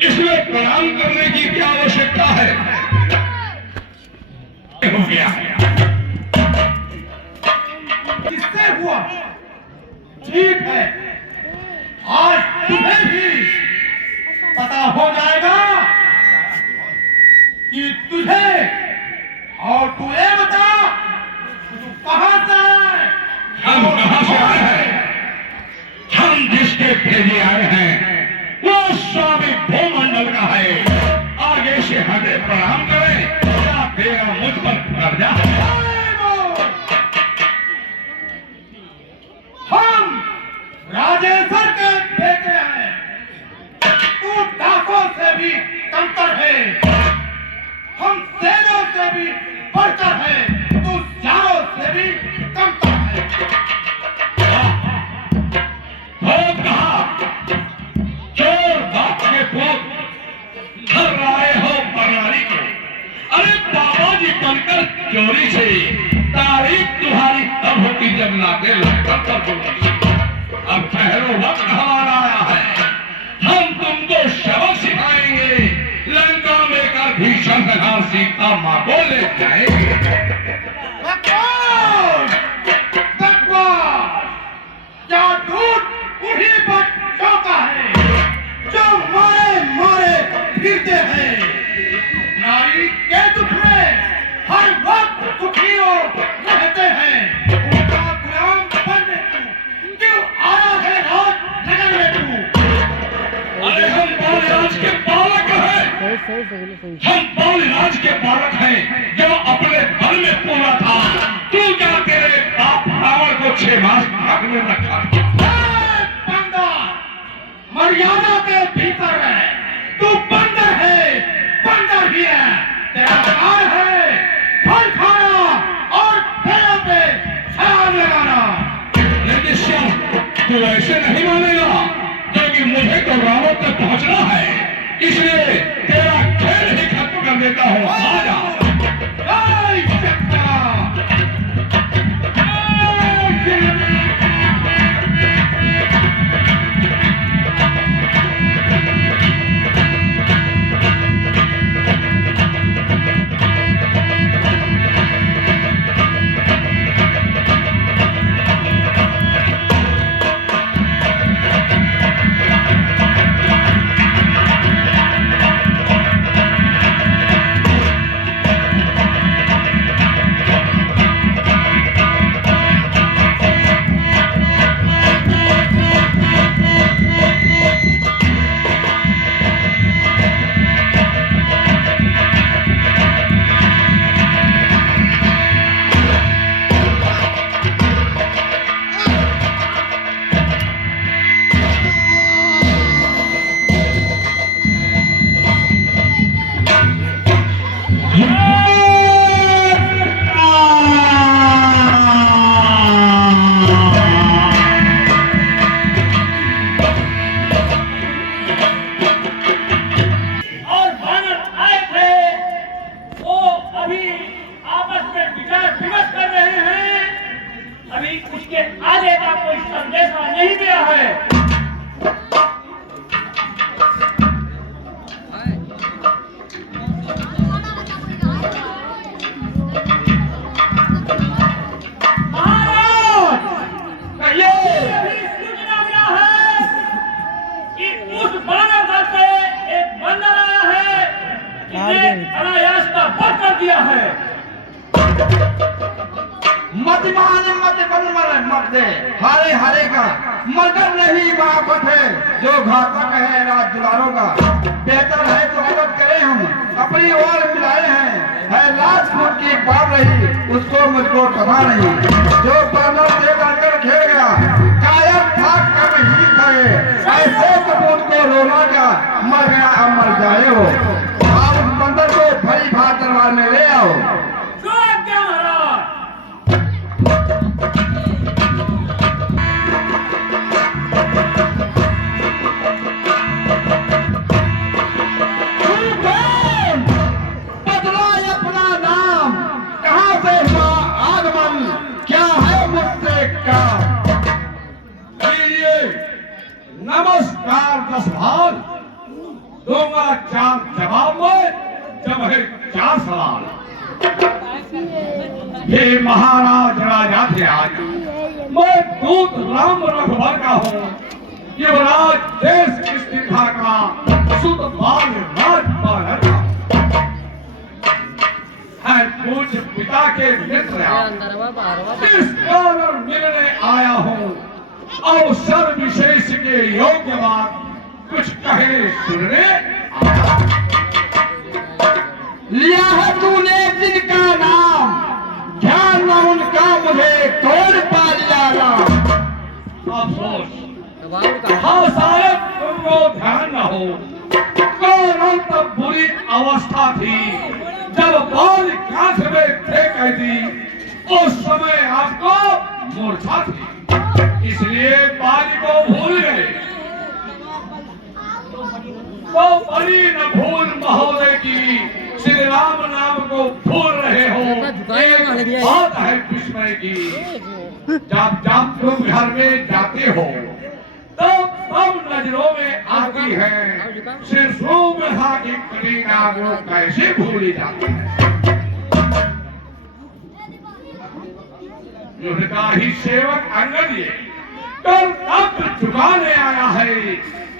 इसमें प्रणाम करने की क्या आवश्यकता है? हो गया किससे हुआ? ठीक है, आज तुम्हें भी पता हो जाएगा कि तुझे, और तू ये बता तू कहां से आए? हम कहां से आए हैं? हम जिसके भेजे आए हैं वो स्वामी भूमंडल का है। आगे से हमें प्रणाम करें या तेरा मुझ पर कर्जा है? हम राजेश्वर के बेटे हैं। तू दासों से भी कमतर है, हम सेनों से भी बढ़कर है, तू जानों से भी कमतर है। भोग कहा चोर बाप के भोग घर आए हो बरनारी को। अरे बाबा जी बनकर चोरी से तारीफ तुम्हारी तब होती जब लाके लड़कर पर बोली। अब पहलो वक्त हमारा आया है, हम तुमको सबक सिखाएंगे। लंका में का भीषण प्रकार सीता माँ को ले जाएंगे। क्या दूध उन्हीं बच्चों का है जो मारे मारे फिरते हैं? नारी के दुख में हर वक्त दुखियों रहते हैं। उनका गुलाम बनने तू क्यों आया है राज नगर में तू? अरे हम बालराज के बालक हैं, हम बालराज के बालक हैं जो अपने बल में पूरा था। तू क्या तेरे बाप रावण को 6 मास भाग में रखा? मर्यादा के भीतर है, तू बंदर है, बंदर ही है। तेरा काम है फल खाना और पेड़ों पे छलांग लगाना। लेकिन श्याम तू ऐसे नहीं मानेगा, क्योंकि मुझे तो रावण तक पहुंचना है। इसलिए तेरा खेल ही खत्म कर देता हूँ। आजा। जय शक्ति। उसके आगे का कोई संदेशा नहीं दिया है। महाराज, ये सूचना मिला है कि उस बानर दल से एक बंदर आया है जिसने अनायास का वध कर दिया है। मत माने मत बन मरे मत दे हारे हारे का मगर नहीं बापत है जो घातक है राज दुलारों का। बेहतर है तो मदद करें, हम अपनी ओर मिलाए हैं। है लाज खून की बात रही उसको मुझको पता नहीं। जो बानर देकर कर खेल गया कायम था कब ही थे। ऐसे कपूत को रोना का मर गया अब मर जाए हो। आप उस बंदर को भरी भात दरबार में ले आओ। ये नमस्कार 10 भाग दूंगा 4 जवाब में जब है 4 सवाल। हे महाराज राजा थे आज, मैं दूत राम रघुवर का हूँ, युवराज देश की स्थिरता का सुत बाल राजपाल है पूज्य पिता के मित्र इस कारण मिलने आया हूँ। अवसर विशेष के योग्य बात कुछ कहे सुनने आया। लिया है तूने जिनका नाम, ध्यान न उनका मुझे कौन पा लिया। अफसोस हाँ शायद तुमको ध्यान न हो, कारण तब बुरी अवस्था थी जब बाल कांच में थे कैदी, उस समय आपको मूर्छा थी, इसलिए बाली को भूल गए। तो बड़ी न भूल महोदय की श्री राम नाम को भूल रहे हो, एक बात है विस्मय की। जब तुम घर में जाते हो तो सब नजरों में आती है श्री सुमेधा की करीना, वो कैसे भूली जाती है। युद्ध ही सेवक अंगद ये कल तब चुकाने आया है,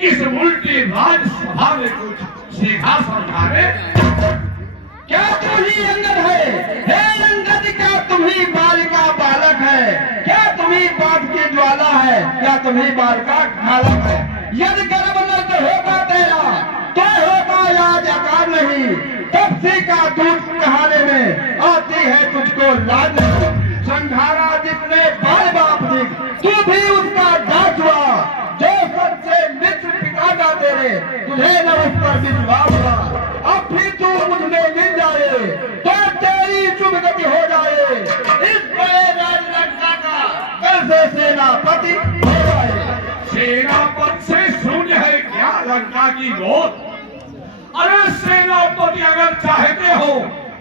इस उल्टी राजसभा में कुछ सीधा समझाने। क्या तू ही अंगद है? हे अंगद, क्या तुम ही बाल का बालक है? क्या तुम ही बात की ज्वाला है? क्या तुम ही बाल का घालक है? यदि गर्भ नष्ट होगा तेरा तो होगा याद आकार नहीं, तपसी का दूध कहाने में आती है तुझको लाज नहीं। संघारा जितने बाल बाप दिख, तू भी उसका दास हुआ, जो सबसे मित्र पिता का तेरे, तुझे न उस पर विश्वास हुआ। अब भी तू मुझ में मिल जाए तो तेरी शुभ गति हो जाए, इस बड़े राजलंका का कल से सेनापति हो जाए। सेनापति से शून्य है क्या लंका की गोद? अरे सेनापति अगर चाहते हो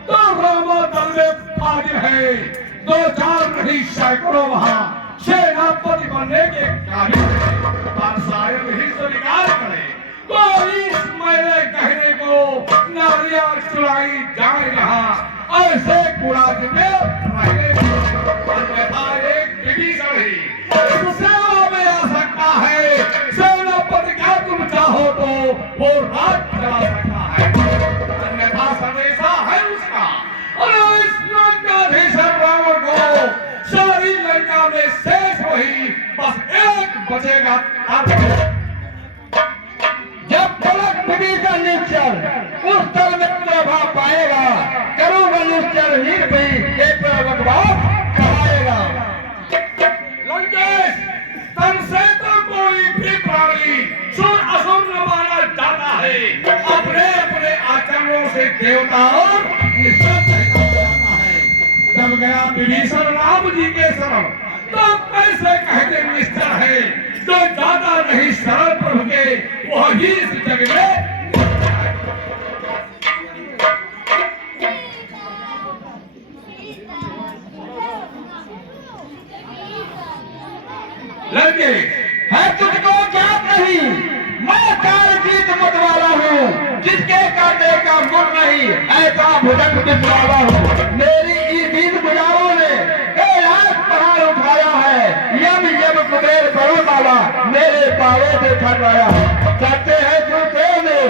तो रामा दल में हाजिर है, 2-4 नहीं सैकड़ों वहां सेनापति बनने के काबिल है, पर शायद ही स्वीकार करे। कोई मेरे कहने को नारियां चुराई जाए रहा, ऐसे कुराज में रहने अन्यथा एक विभीषण ही सेवा में आ सकता है। सेनापति क्या तुम चाहो तो वो राज चला सकता है, अन्यथा संदेशा है उसका। और इस लंकाधीशर रावण को सारी लंका में शेष वही बस एक बचेगा। जब तलक विभीषण निश्चल उस तल में प्रभाव पाएगा, करूँगा निश्चल हीर भी ये प्रभाव कराएगा। लंकेश, तुमसे तो कोई भी प्राणी सुर असुर न माना जाता है, अपने अपने आचरणों से देवताओं निश्चित जाता है। जब गया विभीषण राम जी के शरण तो कैसे कहते निश्चल है, जो ज्यादा नहीं सरल प्रभु के वही इस जग में। लड़के है तुझको ज्ञात नहीं, मैं काल जीत मत वाला हूँ, जिसके काटे का गुण नहीं ऐसा भुजंग बिच वाला हूँ। मेरी ईद गुजारों ने कैलाश पहाड़ उठाया है, यम यम कुबेर बड़ो वाला मेरे पावे से ठहराया है। जाते हैं सुरदेव में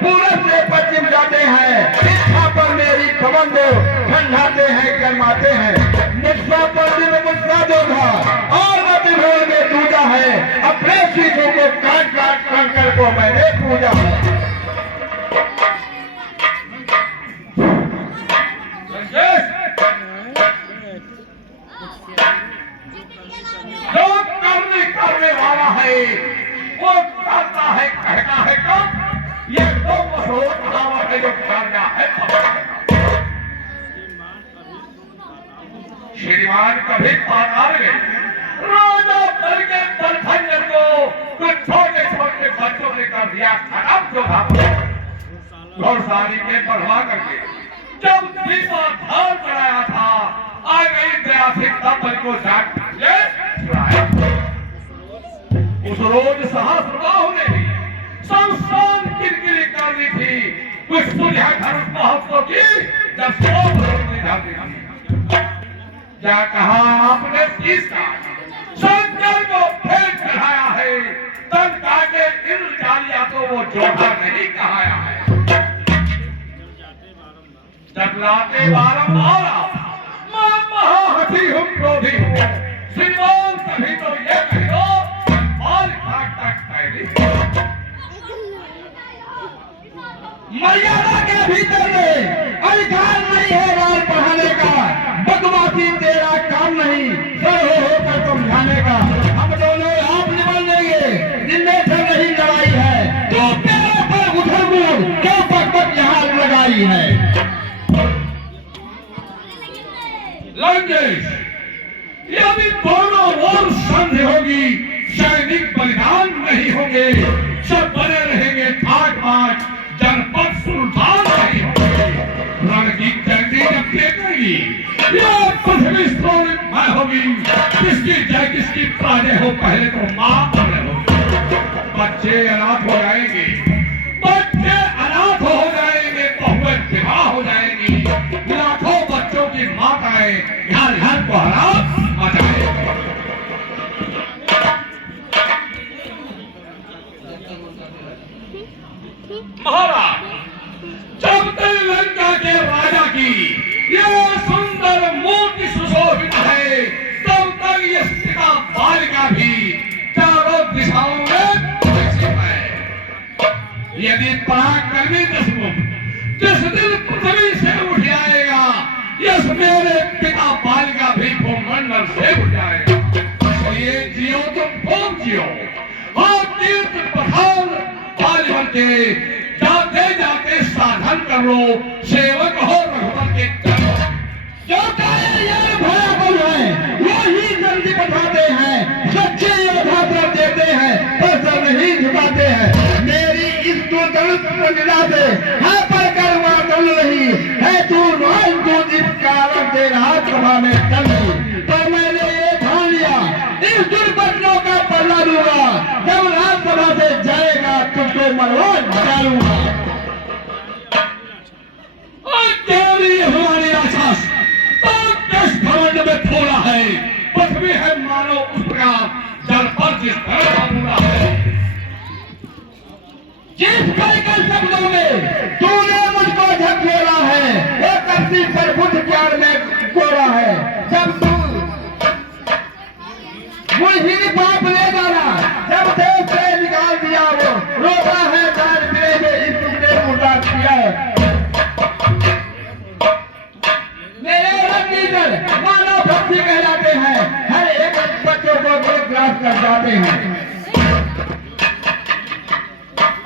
पूरब से पश्चिम जाते हैं, इच्छा पर मेरी पवन दो ठंडाते हैं गरमाते हैं। मुझसा पर दिन मुझसा जो था और मत भूल में दूजा है, अपने सीखों को काट काट कंकर को मैंने पूजा है। जो करने वाला है वो करता है, कहता है कब। ये दो मशहूर कहावत है जो करना है श्रीमान कभी पाताल गए राजा बल के बलभंजन को कुछ छोटे छोटे बच्चों ने कर दिया खराब। जो था घोड़सारी के बढ़वा करके जब दीपा धार चढ़ाया था, आ गई दया से तब को जाग ले छुड़ाया। उस रोज सहस्रबाहु ने भी संस्थान किरकिरी कर दी थी, कुछ सुलह धर्म महोत्सव की जब 100 करोड़ में जाती थी। क्या कहा आपने? तीसरा शंकर को फेंक चढ़ाया है, तब जाके इंद्र जालिया को वो जोधा नहीं कहाया है। चकलाते बारंबार आप, मैं महाहठी हूँ, क्रोधी हूँ, श्रीमान कभी तो ये कह दो माल काट तक पहले मर्यादा के भीतर में अधिकार नहीं है राज बढ़ाने का, बदमाशी तेरा काम नहीं, सर होकर समझाने का। हम दोनों आप निबल लेंगे, जिनमें से नहीं लड़ाई है, तो पैरों पर उधर कूद क्यों पक यहाँ लगाई है। लंकेश, यदि दोनों ओर संधि होगी, सैनिक बलिदान नहीं होंगे, सब बने रहेंगे ठाट बाट, जनपद सुल्तान नहीं होंगे। रण की चंडी जब देखेगी, यह पृथ्वी स्त्रोत मैं होगी, किसकी जय किसकी प्राजय हो, पहले तो मां बने होगी। बच्चे अनाथ हो जाएंगे, बच्चे अनाथ हो जाएंगे, बहुएं विवाह हो जाएंगी, लाखों बच्चों की माताएं घर घर को हराम मचाएंगी। महाराज, जब तक लंका के राजा की यह सुंदर मूर्ति सुशोभित है, तब तक यह सीता बालिका भी चारों दिशाओं में विकसित है। यदि पराक्रमी दशमुख जिस दिन पृथ्वी से उठ जाएगा, यस मेरे पिता बालिका भी भूमंडल से उठ जाएगा। इसलिए जियो तुम खूब जियो, हाँ तीर्थ पठान बालिवन के जाते जाते साधन कर लो, सेवक हो रघुवर के चलो। जो कायर भया बल है वही जल्दी बताते हैं, सच्चे योद्धा कर देते हैं पर सर नहीं झुकाते हैं। मेरी इस दुर्दशा से है पर करवा चल रही है, तू रोज तू जिस कारण तेरा सभा में चल रही, तो मैंने ये ठान लिया इस दुर्घटना का बदला लूंगा, जब राज्यसभा से जाएगा तुझको मरवा डालूंगा। तेरी हमारी आशा घमंड में थोड़ा है, पृथ्वी है मानो उस प्रकार जल पर जिस तरह पूरा है। जिस कल शब्दों में तूने मुझको झकझोरा है, वो धरती पर बुद्ध ज्ञान में गोरा है। जब तू मुझे पाप ले डाला, जब देश से निकाल दिया, वो रोता है दान मेरे में इस तुमने मुर्दा किया है। मेरे रंगीजर मानव भक्ति कहलाते हैं, हर एक बच्चों को ग्रास कर जाते हैं।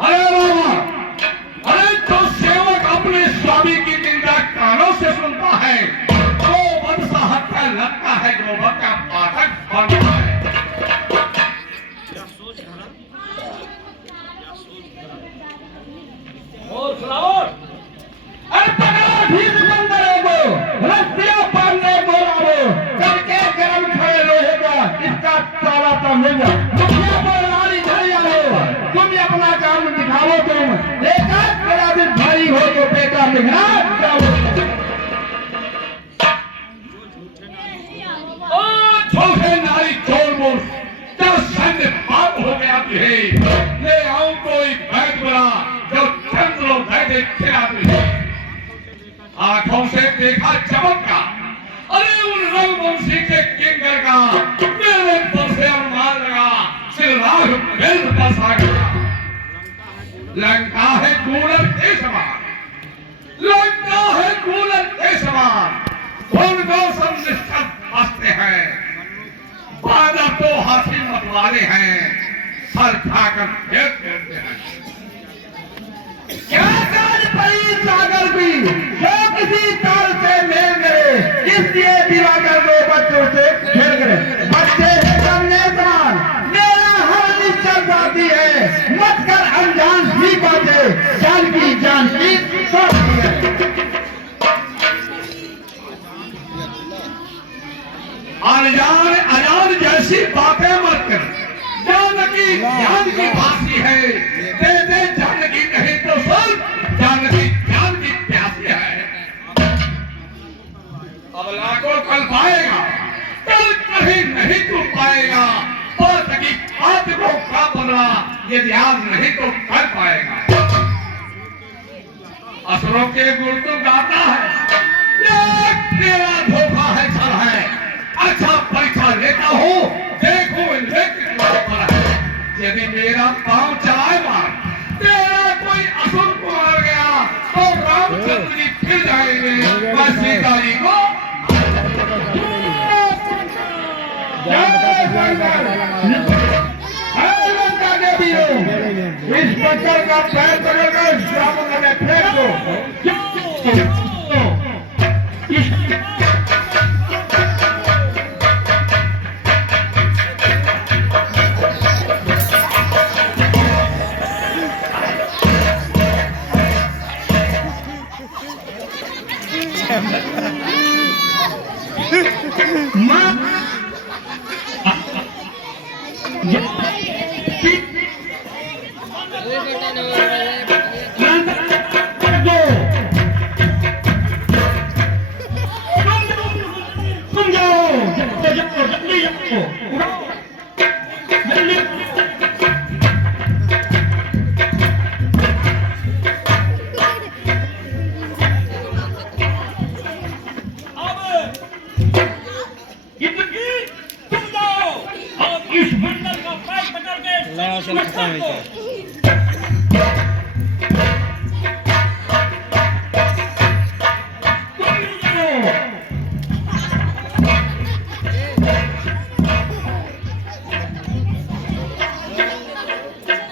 अरे बाबा, अरे तो सेवक अपने स्वामी की निंदा कानों से सुनता है, तो वंशा हत्या लगता है, गोबर का पाठक बनता है। और सुनाओ, अरे पकड़ो ठीक बंदरों को, रस्सियां बांधने को लाओ, करके गरम खड़े लोहे का इसका ताला तो मिल जाए। मुखिया पर रानी झड़िया हो, तुम अपना काम दिखाओ, तुम एकाध बड़ा दिन भारी हो तो बेटा निघाट जाओ। झूठे नारी चोर मोर, जब सैन्य पाप हो गया तुझे, ले आऊं कोई बैठ बड़ा जो चंद्रोदय देखते आती है। आंखों से देखा चमत्कार, अरे उन रघुवंशी के किंकर का मेरे पर से अनुमान लगा, सिर राग वेद पर सा गया। लंका है कूलर के समान, लंका है कूलर के समान, उनको सब निष्ठा हंसते हैं, बाजा तो हाथी मतवाले हैं, सर खाकर फेंक देते हैं। क्या काज पड़ी सागर की, जो किसी ताल से मेल करे, इसलिए दिवाकर दो बच्चों से खेल करे। बच्चे है कमने समान, मेरा हर निश्चल साथी है, मत कर अनजान ही बातें, जान की साथी है। अनजान अजान जैसी बातें मत कर, जानकी है, दे दे जानकी नहीं तो सुन, जानकी ज्ञान की प्यासी है। अब लाखों कल पाएगा, कल कहीं नहीं तू पाएगा, और सकी हाथ को का बना यदि आज नहीं तो कर पाएगा। असुरों के गुण तो गाता है, ये तेरा धोखा है छल है। अच्छा परीक्षा लेता हूँ, देखो पर है। यदि मेरा पांव चलाएगा, तेरा कोई असुर को मार गया तो रामचंद्र जी फिर जाएंगे, मैं सीता जी को इस पत्थर का पैर पकड़कर श्रावण में फेंक दो।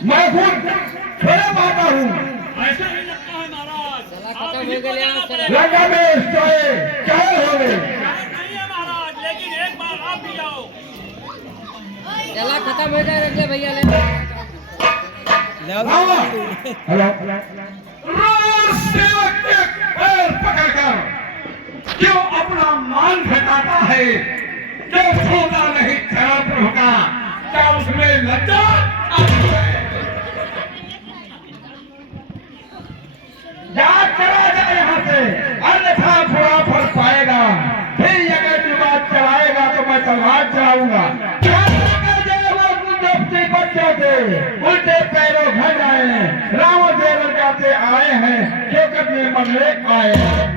मैं खुद बड़ा माता हूँ। ऐसा नहीं लगता है महाराज, आप लगा में चाहे हो गए। नहीं है महाराज, लेकिन एक बार आप भी जाओ। चला खत्म हो जाए रख ले भैया ले हेलो रोज सेवक के पैर पकड़कर क्यों अपना मान घटाता है, जो छोटा नहीं खड़ा प्रभु का, क्या उसमें लज्जा आती है? जाग चला जाए यहाँ से, अन्यथा थोड़ा फल पाएगा। फिर अगर तू बात चलाएगा तो मैं तलवार चलाऊंगा। बच्चों से उल्टे पैरों घर आए हैं, रावण से लड़काते आए हैं, जो कभी मन में आए हैं।